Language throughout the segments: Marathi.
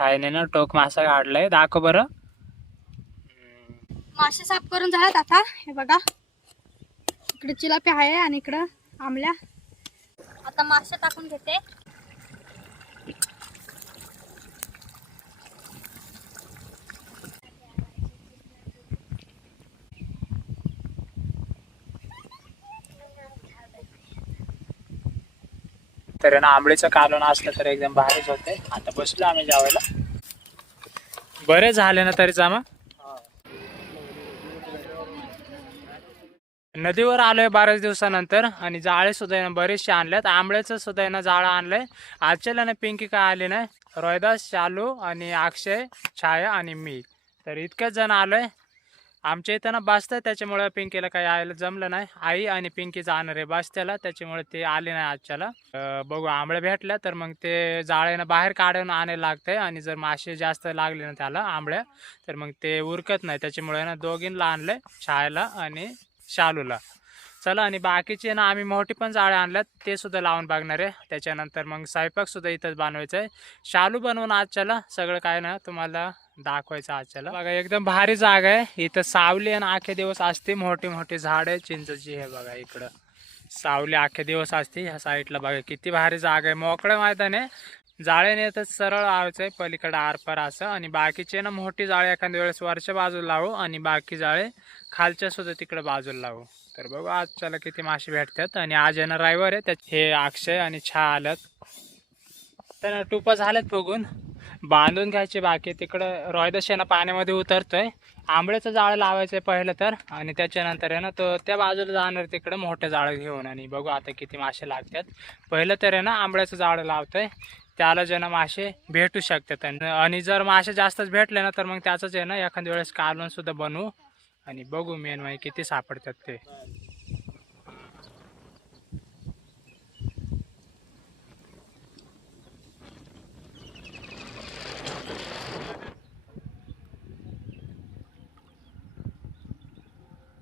छायने ना टोक मासा काढलाय, दाखव बरं. मासे साफ करून झालेत आता. हे बघा, इकडे चिलापी आहे आणि इकडं आमल्या. आता मासे टाकून घेते. तर ना आंबळीचं कालवण असलं तर एकदम भारीच होते. आता बसलो आम्ही जेवायला. बरे झाले ना तरी जामा. नदीवर आलोय बऱ्याच दिवसानंतर आणि जाळे सुद्धा बरेचसे आणल्यात. आंबळ्याचं सुद्धा ना जाळं आणलंय. आजच्याला ना पिंकी काय आले नाही, रोहिदास, शालू आणि अक्षय, छाया आणि मी. तर इतकेच जण आलोय. आमच्या इथं ना बसतंय, त्याच्यामुळे पिंकीला काही यायला जमलं नाही. आई आणि पिंकी जाणार आहे बसत्याला, त्याच्यामुळे ते आले नाही आजच्याला. बघू आंबळे भेटल्या तर मग ते जाळेनं बाहेर काढून आणायला लागतंय. आणि जर मासे जास्त लागले ना त्याला आंबळ्या, तर मग ते उरकत नाही. त्याच्यामुळे ना दोघींना आणलंय, छायाला आणि शालूला. चला, आणि बाकीचे ना आम्ही मोठी पण जाळे आणल्यात, ते सुद्धा लावून बघणार आहे. त्याच्यानंतर मग स्वयंपाक सुद्धा इथंच बनवायचं आहे. शालू बनवून आजच्याला सगळं काय ना तुम्हाला दाखवायचं आजच्याला. बघा एकदम भारी जागा आहे इथं, सावली आणि आखे दिवस असते. मोठी मोठी झाड आहे चिंचची. हे बघा इकडं सावली आखे दिवस असते. ह्या साईडला बघा किती भारी जागा आहे, मोकळं मैदान आहे. जाळेने तर सरळ आवायचं आहे पलीकडे आरपार असं. आणि बाकीचे ना मोठी जाळे एखाद्या वेळेस वरच्या बाजूला लावू आणि बाकी जाळे खालच्या सुद्धा तिकडे बाजूला लावू. तर बघू आजच्याला किती मासे भेटतात. आणि आज येणार रविवार आहे, त्यात हे अक्षय आणि छा आल्यात. तर टुपा झाल्यात बघून बांधून घ्यायचे बाकी. तिकडं रोहिदास ना पाण्यामध्ये उतरतोय. आंबळ्याचं जाळं लावायचं आहे पहिलं तर, आणि त्याच्यानंतर आहे ना तो त्या बाजूला जाणार तिकडं मोठं जाळं घेऊन. आणि बघू आता किती मासे लागतात. पहिलं तर आहे ना आंबळ्याचं जाळं लावतोय, त्याला जे ना मासे भेटू शकतात. आणि जर मासे जास्तच भेटले ना तर मग त्याचंच आहे ना एखाद्या वेळेस कालवण सुद्धा बनवू. आणि बघू मेन म्हणजे किती सापडतात ते.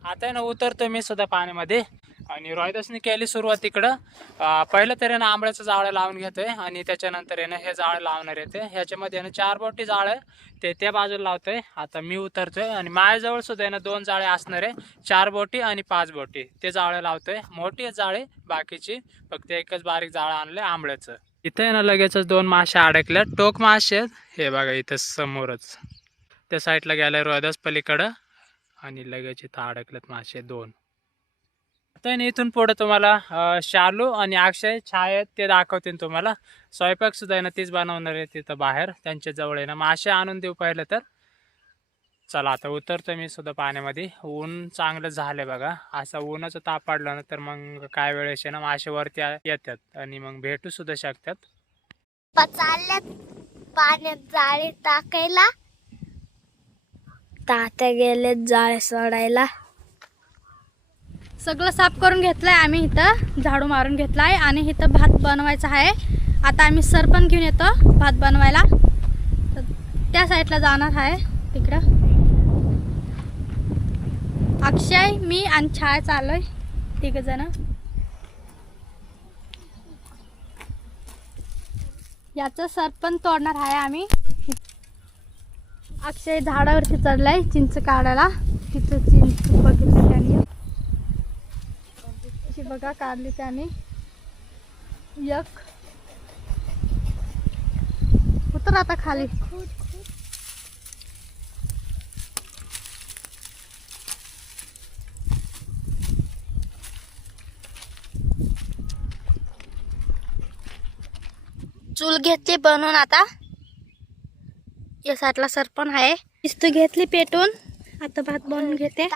आता आहे ना उतरतो मी सुद्धा पाण्यामध्ये. आणि रोहिदासने केली सुरुवात तिकडं. पहिलं तरी ना आंबळ्याचं जाळं लावून घेतोय आणि त्याच्यानंतर आहे ना हे जाळं लावणार येते. ह्याच्यामध्ये ना 4 बोटी जाळं ते त्या बाजूला लावतोय. आता मी उतरतोय आणि माझ्याजवळ सुद्धा आहे ना 2 जाळे असणार आहे, 4 बोटी आणि 5 बोटी. ते जाळं लावतोय. मोठी जाळे बाकीची, फक्त एकच बारीक जाळं आणलंय आंबळ्याचं. इथे आहे ना लगेचच 2 मासे अडकले, टोक मासे आहेत. हे बघा इथं समोरच त्या साईडला गेलाय रोहिदास पलीकडं. आणि लगेच इथं अडकलेत मासे 2. आता इथून पुढे तुम्हाला शालू आणि अक्षय छाया ते दाखवतील तुम्हाला. स्वयंपाक सुद्धा आहे ना तीच बनवणार आहे तिथं बाहेर त्यांच्या जवळ आहे ना. मासे आणून देऊ पहिलं तर. चला आता उतरतो मी सुद्धा पाण्यामध्ये. ऊन चांगलं झालंय बघा. असं ऊनाचं ताप पडलं ना तर मग काय वेळेस आहे ना मासे वरती येतात आणि मग भेटू सुद्धा शकतात. चालल्यात पाण्यात जाळे टाकायला. तात्या गेले जाळे सोडायला. सगळं साफ करून घेतलंय आम्ही, इथं झाडू मारून घेतलाय. आणि इथं भात बनवायचा आहे. आता आम्ही सरपण घेऊन येतो भात बनवायला. तर त्या साईडला जाणार आहे तिकडं. अक्षय, मी आणि छाया चाललोय, 3 जण. याचं सरपण तोडणार आहे आम्ही. अक्षय झाडावरती चढलाय चिंच काढायला. तिथं चिंच बघितली त्याने, बघा काढली त्याने एक. उतर आता खाली. चूल घेतली बनवून. आता या साईडला सरपण आहे. इस्तू घेतली पेटून. आता भात बनवून घेते.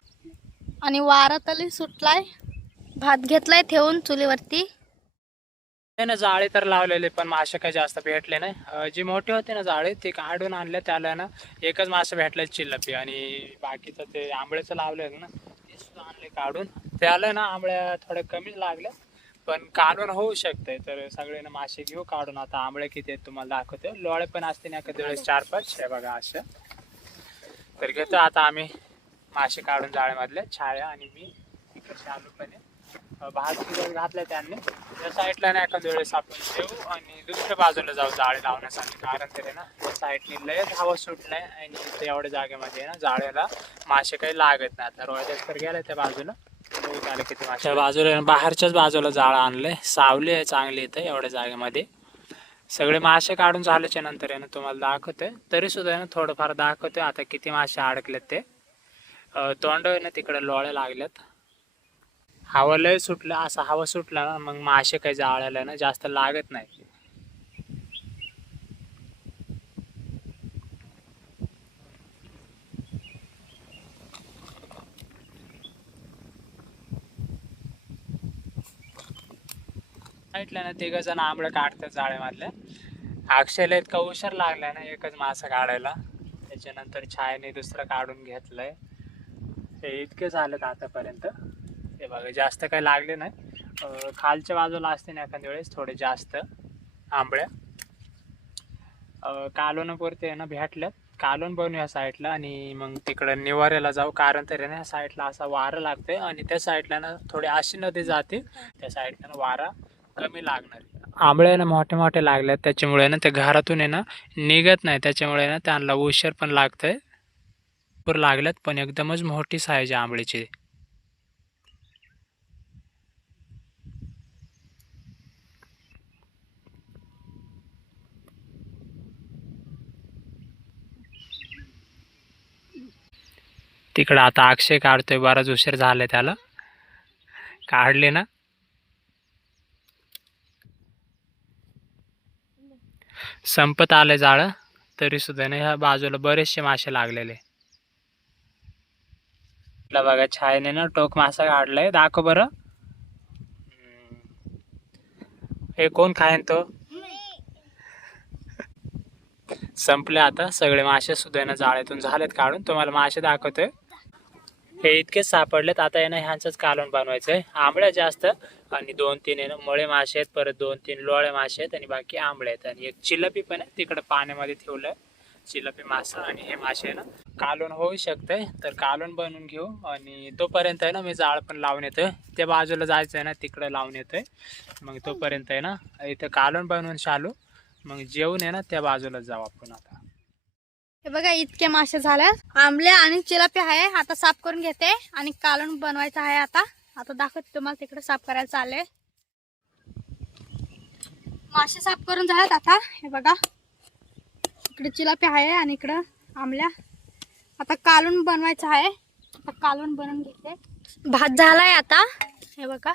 आणि वारा तरी सुटलाय. भात घेतलाय ठेवून चुलीवरती. ना जाळे तर लावलेले पण मासे काही जास्त भेटले नाही. जी मोठी होती ना जाळे ती काढून आणले, त्याला ना एकच मासे भेटले चिल्लपी. आणि बाकीचं ते आंबळ्याचं लावलेलं ना ते सुद्धा आणले काढून. त्याला ना आंबळ्या थोडे कमीच लागले, पण काढून होऊ शकते. तर सगळे ना मासे घेऊ काढून. आता आंबळे किती आहेत तुम्हाला दाखवते. लोळे पण असते ना एखाद्या वेळेस 4-5. हे बघा असं. तर घेतो आता आम्ही मासे काढून जाळ्यामधले. छाया आणि मी, इकडे शालू पण आहे. भात भिजत घातलाय त्यांनी. त्या साईडला नाही एखाद्या वेळेस आपण ठेवू आणि दुसऱ्या बाजूला जाऊ जाळे लावण्यासाठी. कारण तरी ना त्या साईडनी लयच हवा सुटलाय आणि ते एवढ्या जागेमध्ये ना जाळ्याला मासे काही लागत नाही. आता रोहित तर गेलाय त्या बाजूला, आले किती मासे. त्या बाजूला बाहेरच्याच बाजूला जाळं आणलंय, सावली आहे चांगली इथं एवढ्या जागेमध्ये. सगळे मासे काढून झाल्याच्या नंतर आहे ना तुम्हाला दाखवतोय. तरी सुद्धा आहे ना थोडंफार दाखवतोय आता किती मासे अडकलेत ते. तोंड आहे ना तिकडे लोळे लागलेत. हवा लय सुटलं, असा हवा सुटला ना मग मासे काही जाळ्याला ना जास्त लागत नाही. साईडला ना 3 जण आंबळं काढतात जाळ्यामधल्या. अक्षयला इतका हुशार लागलाय ना एकच मासा काढायला. त्याच्यानंतर छायाने दुसरं काढून घेतलंय. हे इतके झालेत आतापर्यंत. हे बघा जास्त काही लागले नाही. खालच्या बाजूला असते ना एखाद्या वेळेस थोडे जास्त आंबळ्या. कालवणापुरते आहे ना भेटल्यात. कालवण बनवू या साईडला आणि मग तिकडं निवाऱ्याला जाऊ. कारण तरी ना ह्या साईडला असा वारा लागतोय आणि त्या साईडला ना थोडी अशी नदी जाते, त्या साईडला ना वारा कमी लागणार. आंबळे ना मोठे मोठे लागले त्याच्यामुळे ना ते घरातून आहे ना निघत नाही. त्याच्यामुळे ना त्यांना उशीर पण लागतंय. भरपूर लागल्यात पण एकदमच मोठी साईज आहे आंबळीची. तिकडं आता अक्षय काढतोय, बराच उशीर झालाय त्याला. काढले ना संपत आले जाळं, तरी सुद्धा ना ह्या बाजूला बरेचसे मासे लागलेले. बघा छायने ना टोक मासा काढलाय, दाखव बरं. हे कोण खायन तो. संपले आता सगळे मासे सुद्धा ना जाळ्यातून झालेत काढून. तुम्हाला मासे दाखवतोय. हे इतकेच सापडलेत. आता आहे ना ह्यांचंच कालवण बनवायचंय. आंबळ्या जास्त आणि 2-3 आहे ना मळे मासे आहेत, परत 2-3 लोळे मासे आहेत आणि बाकी आंबळे आहेत. आणि एक चिलपी पण आहे तिकडं पाण्यामध्ये ठेवलंय, चिलपी मासा. आणि हे मासे आहे ना कालवण होऊ शकतंय, तर कालवण बनवून घेऊ. आणि तोपर्यंत आहे ना मी जाळ पण लावून येतोय. त्या बाजूला जायचं आहे ना तिकडं लावून येतोय. मग तोपर्यंत आहे ना इथं कालवण बनवून चालू, मग जेवून आहे ना त्या बाजूला जाऊ आपण. आता हे बघा इतके मासे झाल्यात. आंबले आणि चिलापी आहे. आता साफ करून घेते आणि कालवण बनवायचं आहे. आता दाखवते तुम्हाला. तिकडे साफ करायला चालले. मासे साफ करून झाल्यात. आता हे बघा इकडे चिलापी आहे आणि इकडं आंबल्या. आता कालवण बनवायचं आहे. आता कालवण बनवून घेते. भात झालाय आता हे बघा.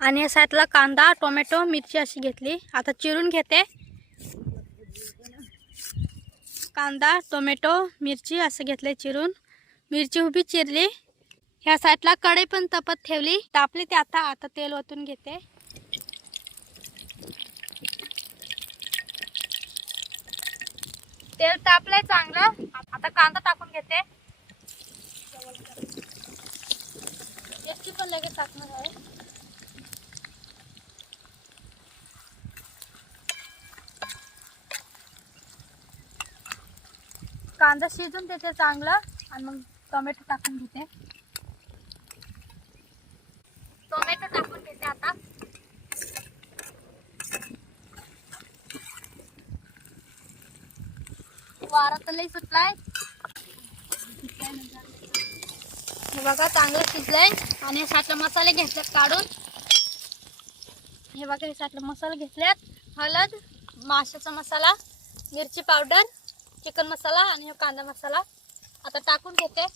आणि या साईडला कांदा, टोमॅटो, मिरची अशी घेतली. आता चिरून घेते. कांदा, टोमॅटो, मिरची असं घेतले चिरून. मिरची उभी चिरली. ह्या साईडला कढई पण तपत ठेवली, तापली ते. आता तेल ओतून घेते. तेल तापलंय चांगलं. आता कांदा टाकून घेते. मिरची पण लगेच टाकणार आहे. कांदा शिजून देते चांगलं आणि मग टोमॅटो टाकून घेते. टोमॅटो टाकून घेते आता. वारा तर लई सुटलाय. हे बघा चांगलं शिजलंय. आणि सातले मसाले घेतलेत काढून. हे बघा हे सातले मसाले घेतलेत. हळद, माशाचा मसाला, मिरची पावडर, चिकन मसाला आणि कांदा मसाला आता टाकून घेते.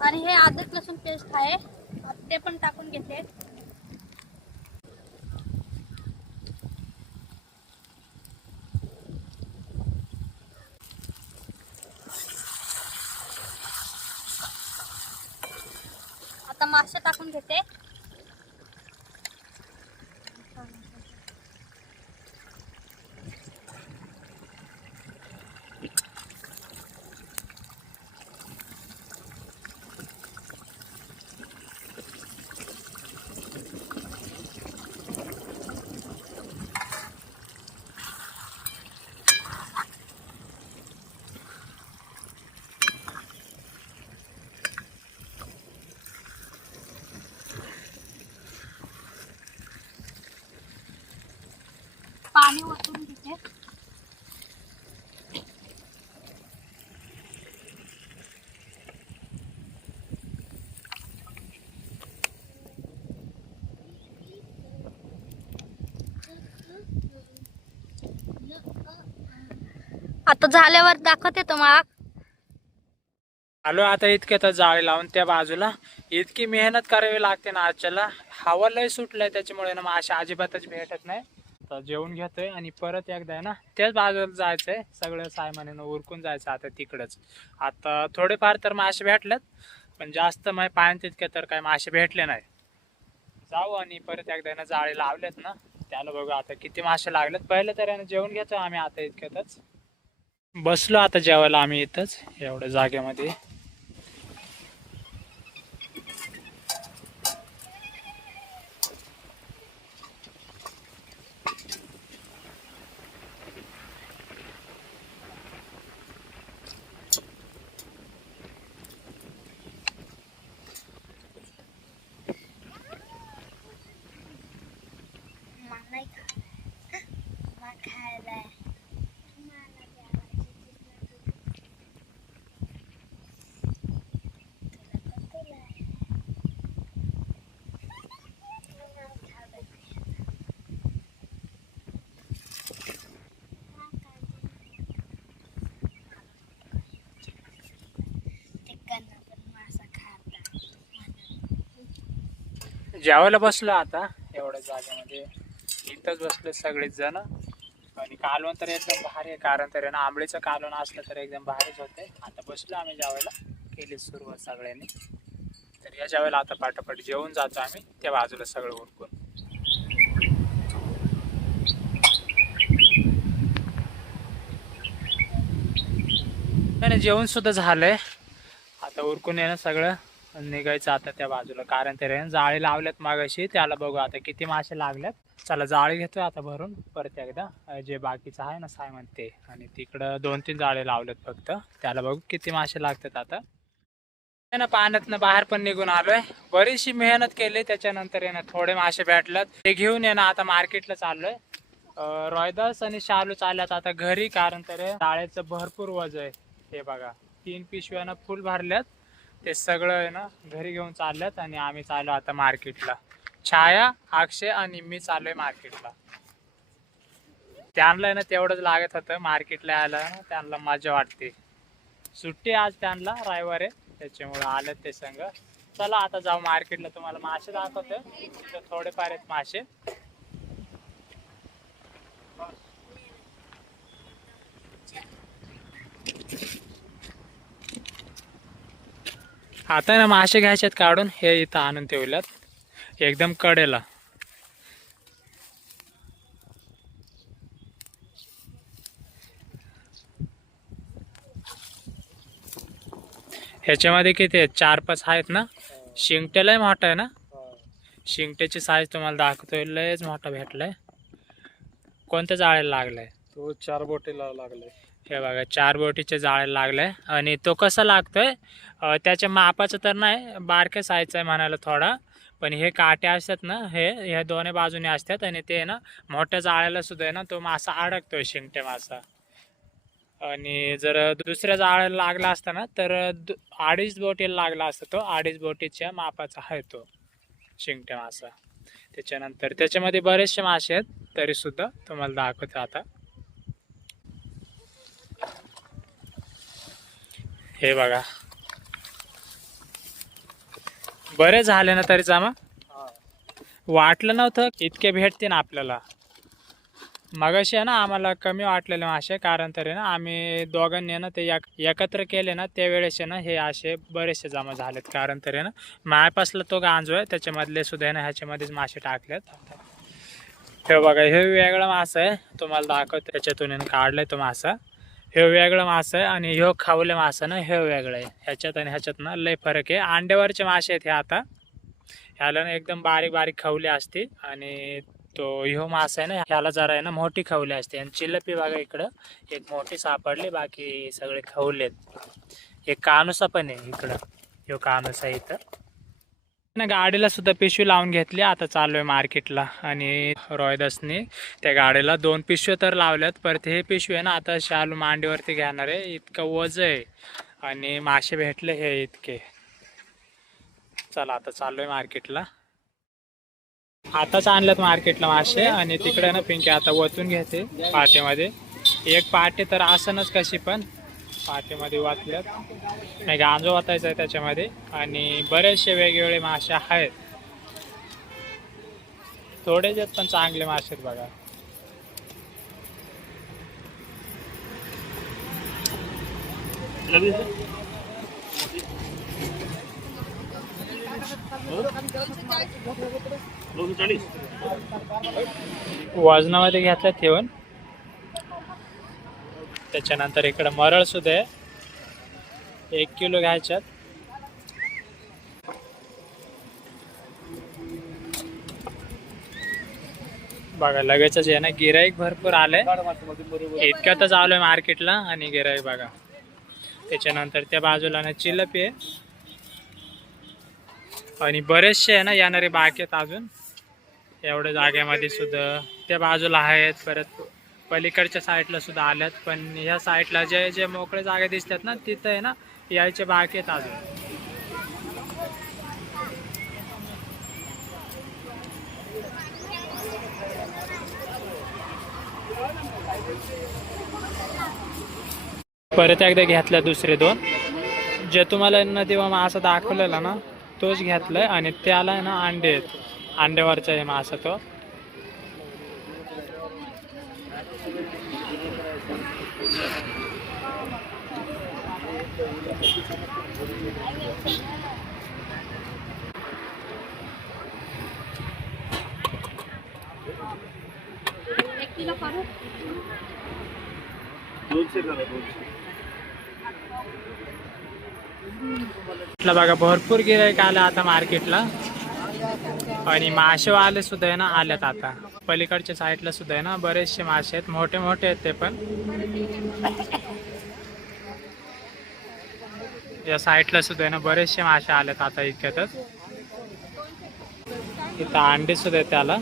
आणि हे अद्रक लसूण पेस्ट आहे ते पण टाकून घेते. आता मासे टाकून घेते. पाणी ओतून घेते. आता झाल्यावर दाखवते तुम्हाला. आलो आता इतके तर जाळी लावून त्या बाजूला. इतकी मेहनत करावी लागते ना आजच्याला. हवा लय सुटलंय त्याच्यामुळे ना मासे अजिबातच भेटत नाही. तर जेवून घेतोय आणि परत एकदा आहे ना त्याच बाजूला जायचंय. सगळं सायमानेनं उरकून जायचं आता तिकडच. आता थोडेफार तर मासे भेटलेत पण जास्त पाण्यात तितके तर काय मासे भेटले नाही. जाऊ आणि परत एकदा ना जाळी लावलेत ना त्याला बघू आता किती मासे लागलेत. पहिले तर यानं जेवून घेतो आम्ही आता इतक्यातच. बसलो आता जेवायला आम्ही इथंच एवढ्या जागेमध्ये. जेवायला बसलो आता एवढ्या जागेमध्ये. इथंच बसले सगळेच जण. आणि कालवण तर एकदम भारी आहे कारण तर ना आंबळीचं कालवण असलं तर एकदम भारीच होते. आता बसलो आम्ही जेवायला. केली सुरुवात सगळ्यांनी. तर या जेवायला आता पाठापाठ जेवून जातो आम्ही त्या बाजूला सगळं उरकून. जेवण सुद्धा झालंय. आता उरकून येणं सगळं निघायचं आता त्या बाजूला कारण ते जाळी लावल्यात मागाशी. त्याला बघू आता किती मासे लागल्यात. चला जाळी घेतोय आता भरून परत एकदा. जे बाकीचं आहे ना सायमान ते. आणि तिकडं 2-3 जाळे लावलेत फक्त. त्याला बघू किती मासे लागतात आता. ना पाण्यातनं बाहेर पण निघून आलोय. बरीचशी मेहनत केली त्याच्यानंतर ना थोडे मासे भेटल्यात. ते घेऊन ना आता मार्केटला चाललोय. रोहिदास आणि शालू चालल्यात आता घरी कारण तर जाळ्याचं भरपूर वजन आहे. हे बघा 3 पिशव्यानं फुल भरल्यात. ते सगळं आहे ना घरी घेऊन चालल्यात आणि आम्ही चाललो आता मार्केटला. छाया, अक्षय आणि मी चाललोय मार्केटला. त्यांना ना तेवढंच लागत होतं मार्केटला यायला ना. त्यांना मजा वाटते. सुट्टी आज त्यांना रविवार आहे त्याच्यामुळे आलं ते संग. चला आता जाऊ मार्केटला. तुम्हाला मासे दाखवते. तिथं थोडेफार आहेत मासे. आता ना मासे घ्यायचे काढून हे इथं आणून ठेवल्यात एकदम कडेला. ह्याच्यामध्ये किती आहेत 4-5 आहेत ना. शिंगट्यालाही मोठा आहे ना. शिंगट्याची साईज तुम्हाला दाखवतोय. लयच मोठा भेटलाय. कोणत्या जाळ्याला लागलाय तो 4 बोटीला लागलाय. हे बघा 4 बोटीचे जाळे लागलाय. आणि तो कसा लागतोय त्याच्या मापाचं तर नाही बारक्या साईजचा आहे म्हणायला थोडा. पण हे काटे असतात ना हे ह्या दोन्ही बाजूने असतात. आणि ते ना मोठ्या जाळ्याला सुद्धा आहे ना तो मासा अडकतोय शिंगट्या मासा. आणि जर दुसऱ्या जाळ्याला लागला असता ना तर 2.5 बोटीला लागला असता. तो 2.5 बोटीच्या मापाचा आहे तो शिंगट्या मासा. त्याच्यानंतर त्याच्यामध्ये बरेचसे मासे आहेत तरी सुद्धा तुम्हाला दाखवतो आता. हे बघा बरे झाले ना तरी जमा. वाटलं नव्हतं इतके भेटतील आपल्याला. मगाशी आहे ना आम्हाला कमी वाटलेले मासे कारण तरी ना आम्ही दोघांनी ना ते एकत्र केले ना त्यावेळेस ना हे असे बरेचसे जमा झालेत. कारण तरी ना मायापासला तो गांजो आहे त्याच्यामधले सुद्धा ना ह्याच्यामध्येच मासे टाकलेत. हे बघा हे वेगळा मासा आहे तुम्हाला दाखवतो. त्याच्यातून काढलाय तो मासा. हे वेगळं मासा आहे आणि ह्यो खावले मासा ना हे वेगळं आहे. ह्याच्यात आणि ह्याच्यात ना लय फरक आहे. अंड्यावरचे मासे आहेत हे. आता ह्याला ना एकदम बारीक बारीक खवले असते आणि तो ह्यो मासा आहे ना ह्याला जरा आहे ना मोठी खवले असते. आणि चिल्लपी बघा इकडं एक मोठी सापडली बाकी सगळे खवलेत. एक कानुसा पण आहे इकडं. ह्यो कानुसा इथं ना गाडीला सुद्धा पिशवी लावून घेतली. आता चाललोय मार्केटला. आणि रोहिदासने त्या गाडीला 2 पिशव्या तर लावल्यात. परत हे पिशवी आहे ना आता शालू मांडीवरती घेणार आहे. इतकं वज आहे आणि मासे भेटले हे इतके. चला आता चाललोय मार्केटला. आताच आणल्यात मार्केटला मासे. आणि तिकडे ना पिंकी आता वतून घेते पाट्यामध्ये. एक पाटे तर असनच कशी पण पाट्यामध्ये वाचल्यात. नाही गांजो वाचायचं आहे त्याच्यामध्ये. आणि बरेचसे वेगवेगळे मासे आहेत. थोडेच आहेत पण चांगले मासे आहेत बघा. वजनामध्ये घेतलं ठेवून. त्याच्यानंतर इकडे मरळ सुद्धा आहे. 1 किलो घ्यायच्यात. बघा लगेचच आहे ना गिराईक भरपूर आलंय. इतक्यातच आलोय मार्केटला आणि गिराईक बघा. त्याच्यानंतर त्या बाजूला ना चिलपी आहे. आणि बरेचसे आहे ना येणारे बाकी आहेत अजून. एवढ्या जागेमध्ये सुद्धा त्या बाजूला आहेत. परत पलीकडच्या साईडला सुद्धा आल्यात. पण ह्या साईडला जे जे मोकळे जागा दिसतात ना तिथं आहे ना यायचे बाकी आहेत अजून. परत एकदा घेतल्या दुसरे 2. जे तुम्हाला नदीवा मासा दाखवलेला ना तोच घेतलाय. आणि त्याला ना अंडे आहेत. अंड्यावरचा आहे मासा तो. बघा भरपूर गिराईक आलं आता मार्केटला. आणि मासेवाले सुद्धा आहे ना आल्यात आता. पलीकडच्या साईडला सुद्धा आहे ना बरेचसे मासे आहेत. मोठे मोठे आहेत ते पण. या साईडला सुद्धा आहे ना बरेचसे मासे आलेत आता इतक्यातच. इथं अंडे सुद्धा आहेत त्याला.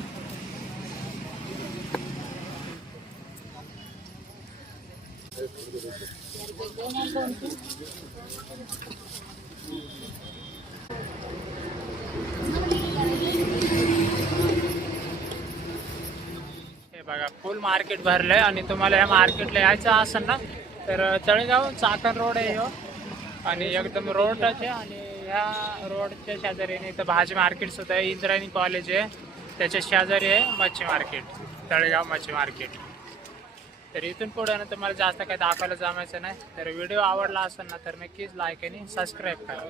हे बघा फुल मार्केट भरलंय. आणि तुम्हाला या मार्केटला यायचं असेल ना तर तळेगाव चाकण रोड आहे ह्यो. आणि एकदम रोडच आहे. आणि ह्या रोडच्या शेजारी इथं भाजी मार्केट सुद्धा आहे. इंद्रायणी कॉलेज आहे त्याच्या शेजारी आहे मच्छी मार्केट. तळेगाव मच्छी मार्केट. तर इथून पुढे ना तुम्हाला जास्त काही दाखवायला जमायचं नाही. तर व्हिडिओ आवडला असेल ना तर नक्कीच लाईक आणि सबस्क्राईब करा.